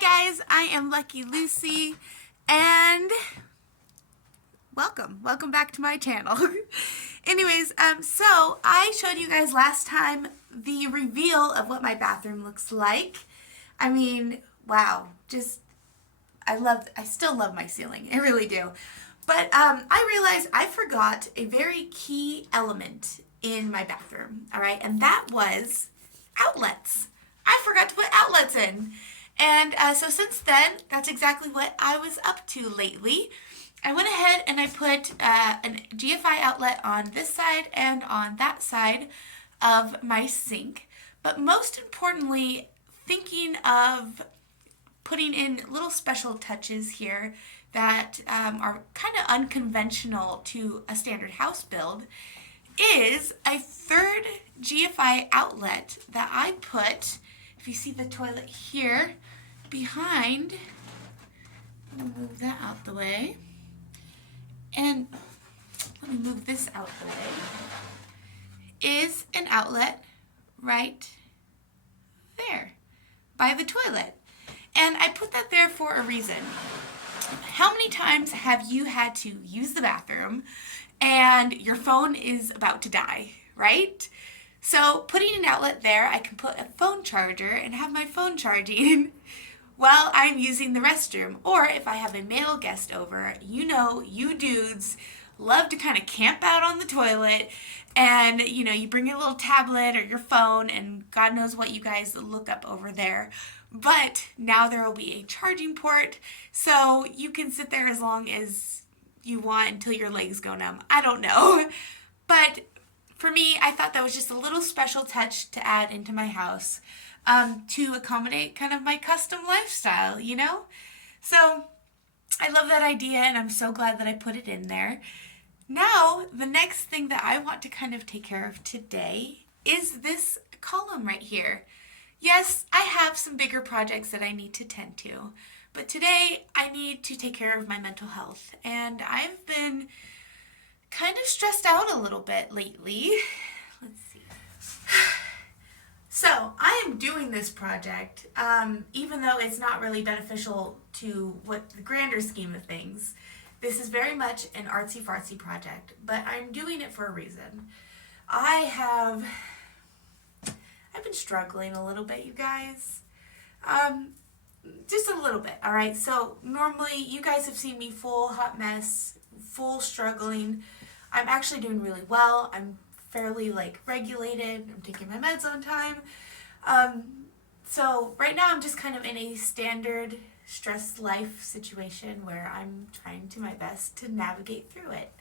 guys, I am Lucky Lucy, and welcome back to my channel. Anyways, so I showed you guys last time the reveal of what my bathroom looks like. I mean, wow, I still love my ceiling, I really do. But I realized I forgot a very key element in my bathroom, all right, and that was outlets. I forgot to put outlets in. And so since then, that's exactly what I was up to lately. I went ahead and I put an GFI outlet on this side and on that side of my sink. But most importantly, thinking of putting in little special touches here that are kind of unconventional to a standard house build is a third GFI outlet that I put, if you see the toilet here, behind. I'm going to move that out the way. And let me move this out the way. Is an outlet right there by the toilet. And I put that there for a reason. How many times have you had to use the bathroom and your phone is about to die, right? So putting an outlet there, I can put a phone charger and have my phone charging while I'm using the restroom. Or if I have a male guest over, you know, you dudes love to kind of camp out on the toilet and, you know, you bring your little tablet or your phone and God knows what you guys look up over there. But now there will be a charging port, so you can sit there as long as you want until your legs go numb. I don't know. But for me, I thought that was just a little special touch to add into my house to accommodate kind of my custom lifestyle, you know? So I love that idea and I'm so glad that I put it in there. Now, the next thing that I want to kind of take care of today is this column right here. Yes, I have some bigger projects that I need to tend to, but today I need to take care of my mental health, and I've been kind of stressed out a little bit lately. Let's see. So I am doing this project, even though it's not really beneficial to what the grander scheme of things. This is very much an artsy-fartsy project, but I'm doing it for a reason. I've been struggling a little bit, you guys. Just a little bit, all right? So normally you guys have seen me full hot mess, full struggling. I'm actually doing really well. I'm fairly regulated. I'm taking my meds on time. So right now I'm just kind of in a standard stress life situation where I'm trying to my best to navigate through it.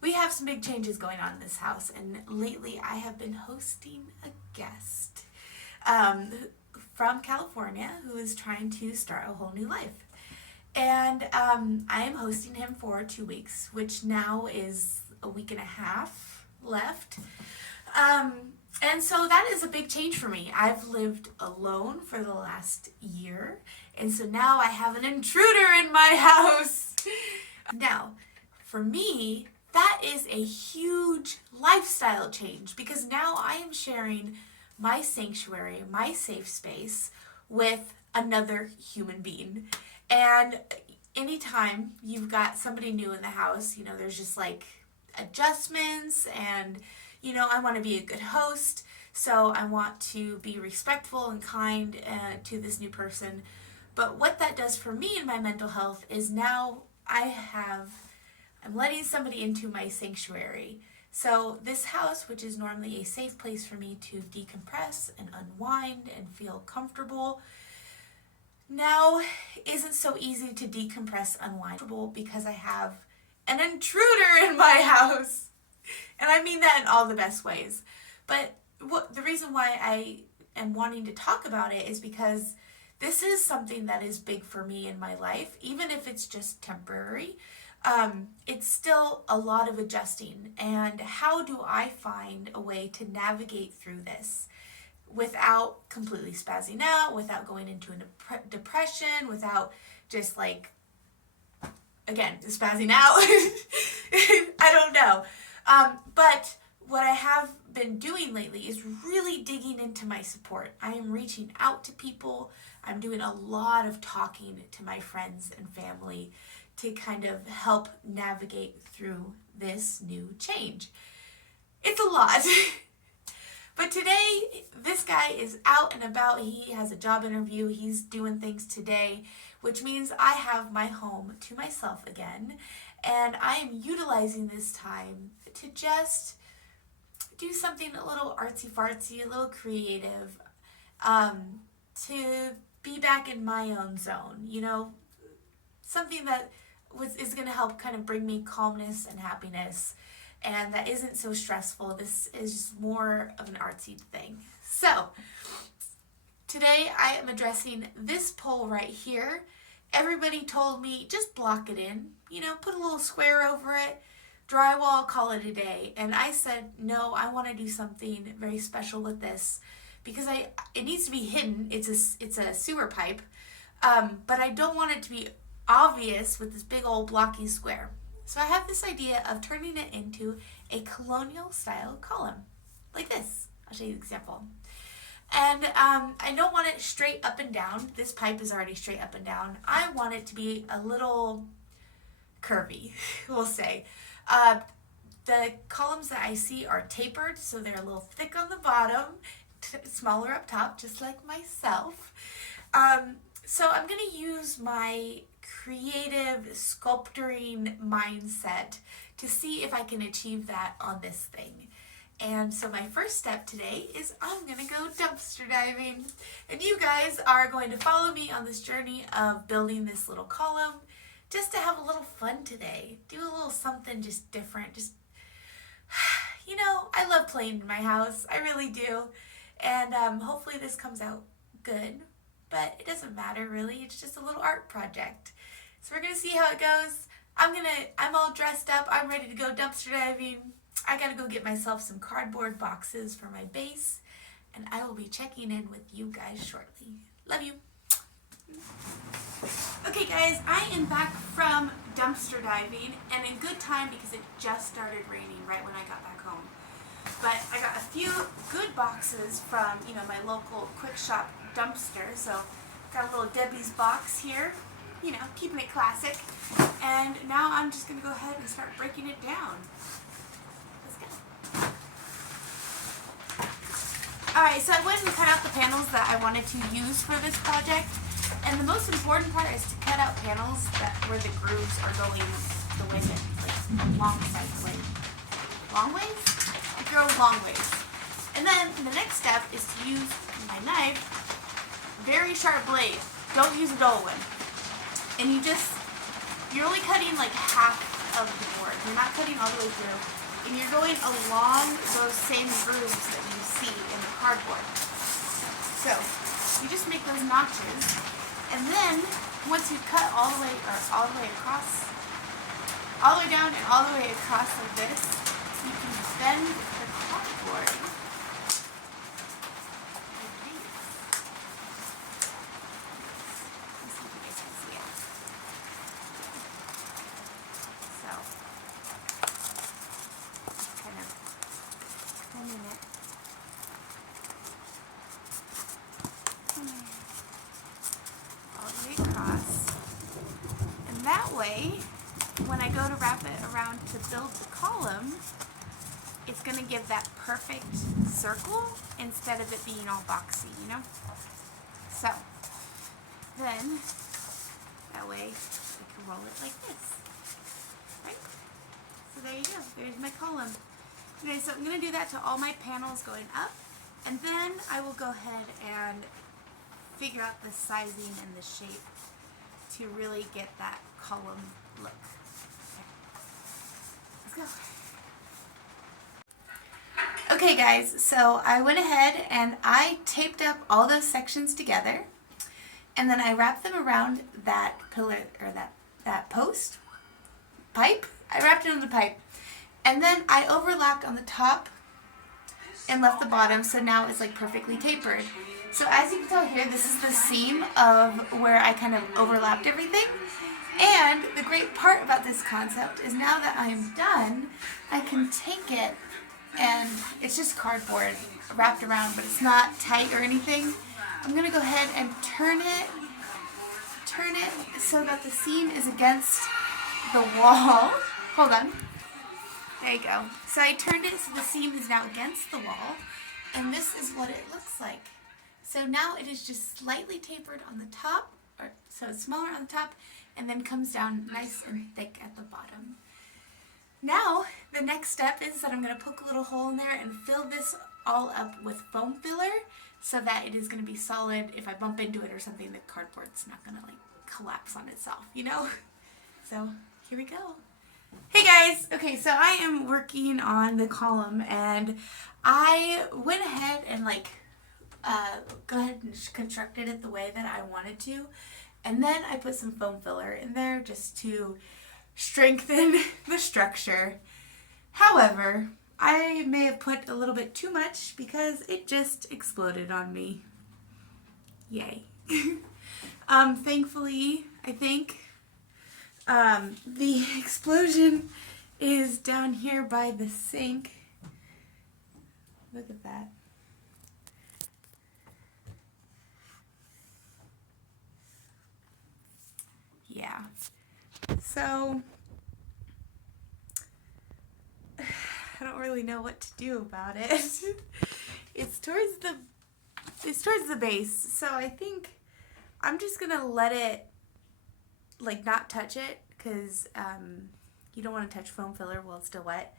We have some big changes going on in this house, and lately I have been hosting a guest from California who is trying to start a whole new life. And I am hosting him for 2 weeks, which now is a week and a half left. And so that is a big change for me. I've lived alone for the last year, and so now I have an intruder in my house. Now, for me, that is a huge lifestyle change because now I am sharing my sanctuary, my safe space with another human being. And anytime you've got somebody new in the house, you know, there's just adjustments and, you know, I want to be a good host. So I want to be respectful and kind to this new person. But what that does for me in my mental health is now I'm letting somebody into my sanctuary. So this house, which is normally a safe place for me to decompress and unwind and feel comfortable, now isn't so easy to decompress, unwind, because I have an intruder in my house. And I mean that in all the best ways. But the reason why I am wanting to talk about it is because this is something that is big for me in my life, even if it's just temporary. It's still a lot of adjusting, and how do I find a way to navigate through this without completely spazzing out, without going into a depression, without just again, spazzing out? I don't know. But what I have been doing lately is really digging into my support. I am reaching out to people. I'm doing a lot of talking to my friends and family to kind of help navigate through this new change. It's a lot. But today, this guy is out and about. He has a job interview. He's doing things today, which means I have my home to myself again. And I am utilizing this time to just do something a little artsy-fartsy, a little creative, to be back in my own zone, you know, something that is going to help kind of bring me calmness and happiness, and that isn't so stressful. This is just more of an artsy thing. So, today I am addressing this pole right here. Everybody told me, just block it in, you know, put a little square over it, drywall, call it a day. And I said, no, I want to do something very special with this because it needs to be hidden. It's a sewer pipe, but I don't want it to be obvious with this big old blocky square. So I have this idea of turning it into a colonial style column, like this. I'll show you an example. And I don't want it straight up and down. This pipe is already straight up and down. I want it to be a little curvy, we'll say. The columns that I see are tapered, so they're a little thick on the bottom, smaller up top, just like myself. So I'm going to use my creative sculpturing mindset to see if I can achieve that on this thing. And so my first step today is I'm going to go dumpster diving. And you guys are going to follow me on this journey of building this little column just to have a little fun today. Do a little something just different. Just, you know, I love playing in my house. I really do. And hopefully this comes out good. But it doesn't matter really. It's just a little art project. So we're going to see how it goes. I'm all dressed up. I'm ready to go dumpster diving. I gotta go get myself some cardboard boxes for my base, and I will be checking in with you guys shortly. Love you. Okay guys, I am back from dumpster diving, and in good time because it just started raining right when I got back home. But I got a few good boxes from, you know, my local quick shop dumpster. So got a little Debbie's box here, you know, keeping it classic. And now I'm just gonna go ahead and start breaking it down. Alright, so I went and cut out the panels that I wanted to use for this project. And the most important part is to cut out panels where the grooves are going the way that, like, long ways. Long ways? It goes long ways. And then the next step is to use my knife, very sharp blade. Don't use a dull one. And you're only cutting like half of the board. You're not cutting all the way through. And you're going along those same grooves that you see in the cardboard. So you just make those notches, and then once you cut all the way across, all the way down and all the way across like this, you can bend the cardboard like this. Let's see if you guys can see it. So kind of bending it. All the way across. And that way, when I go to wrap it around to build the column, it's going to give that perfect circle instead of it being all boxy, you know? So, then, that way, we can roll it like this. Right? So there you go. There's my column. Okay, so I'm going to do that to all my panels going up, and then I will go ahead and figure out the sizing and the shape to really get that column look. Okay. Let's go. Okay guys, so I went ahead and I taped up all those sections together, and then I wrapped them around that pillar, or that post, pipe. I wrapped it on the pipe, and then I overlapped on the top and left the bottom, so now it's like perfectly tapered. So as you can tell here, this is the seam of where I kind of overlapped everything. And the great part about this concept is now that I am done, I can take it and it's just cardboard wrapped around, but it's not tight or anything. I'm gonna go ahead and turn it so that the seam is against the wall. Hold on. There you go. So I turned it so the seam is now against the wall, and this is what it looks like. So now it is just slightly tapered on the top, or so it's smaller on the top, and then comes down nice and thick at the bottom. Now, the next step is that I'm going to poke a little hole in there and fill this all up with foam filler so that it is going to be solid. If I bump into it or something, the cardboard's not going to like collapse on itself, you know? So, here we go. Hey guys! Okay, so I am working on the column, and I went ahead and go ahead and constructed it the way that I wanted to. And then I put some foam filler in there just to strengthen the structure. However, I may have put a little bit too much because it just exploded on me. Yay. Thankfully, I think the explosion is down here by the sink. Look at that. Yeah. So, I don't really know what to do about it. It's towards the base, so I think I'm just gonna let it, like, not touch it, because you don't want to touch foam filler while it's still wet.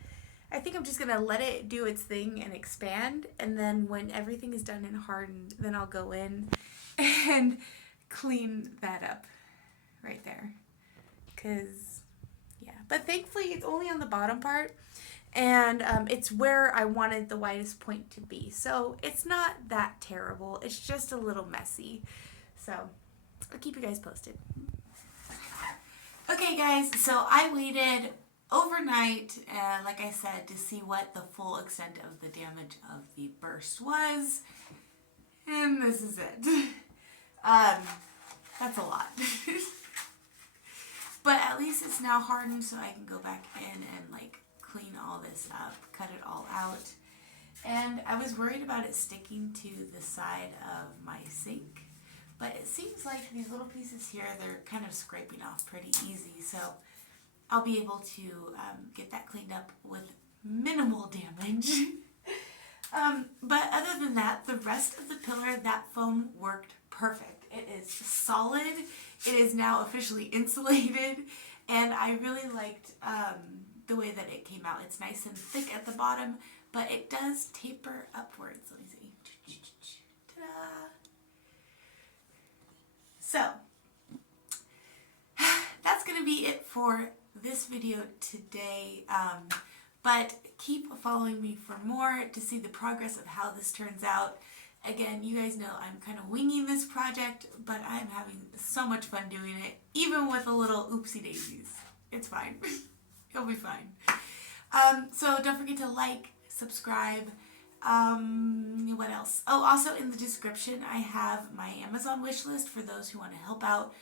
I think I'm just gonna let it do its thing and expand, and then when everything is done and hardened, then I'll go in and clean that up right there. Because, yeah. But thankfully, it's only on the bottom part, and it's where I wanted the widest point to be. So it's not that terrible. It's just a little messy. So I'll keep you guys posted. Okay, guys, so I waited overnight, like I said, to see what the full extent of the damage of the burst was. And this is it. That's a lot. But at least it's now hardened, so I can go back in and like clean all this up, cut it all out. And I was worried about it sticking to the side of my sink, but it seems like these little pieces here, they're kind of scraping off pretty easy, so I'll be able to get that cleaned up with minimal damage. But other than that, the rest of the pillar, that foam worked perfect. It is solid. It is now officially insulated, and I really liked the way that it came out. It's nice and thick at the bottom, but it does taper upwards. Let me see. Ta-da! So, that's going to be it for this video today, but keep following me for more to see the progress of how this turns out. Again, you guys know I'm kind of winging this project, but I'm having so much fun doing it, even with a little oopsie daisies. It's fine. It'll be fine. So don't forget to like, subscribe. What else? Oh, also in the description, I have my Amazon wish list for those who want to help out.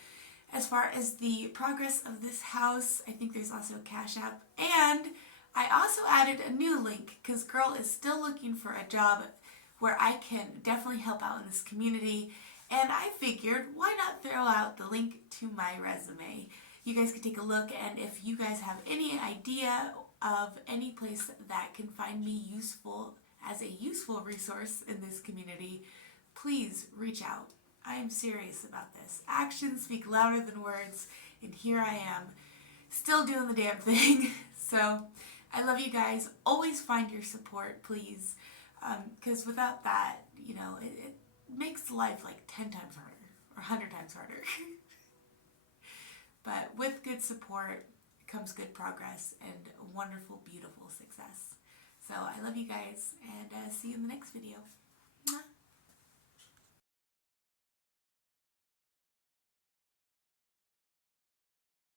As far as the progress of this house, I think there's also a Cash App. And I also added a new link, because girl is still looking for a job where I can definitely help out in this community, and I figured, why not throw out the link to my resume? You guys can take a look, and if you guys have any idea of any place that can find me useful as a useful resource in this community, please reach out. I am serious about this. Actions speak louder than words, and here I am, still doing the damn thing. So, I love you guys. Always find your support, please. Because without that, you know, it makes life like 10 times harder, or 100 times harder. But with good support comes good progress and wonderful, beautiful success. So I love you guys, and see you in the next video.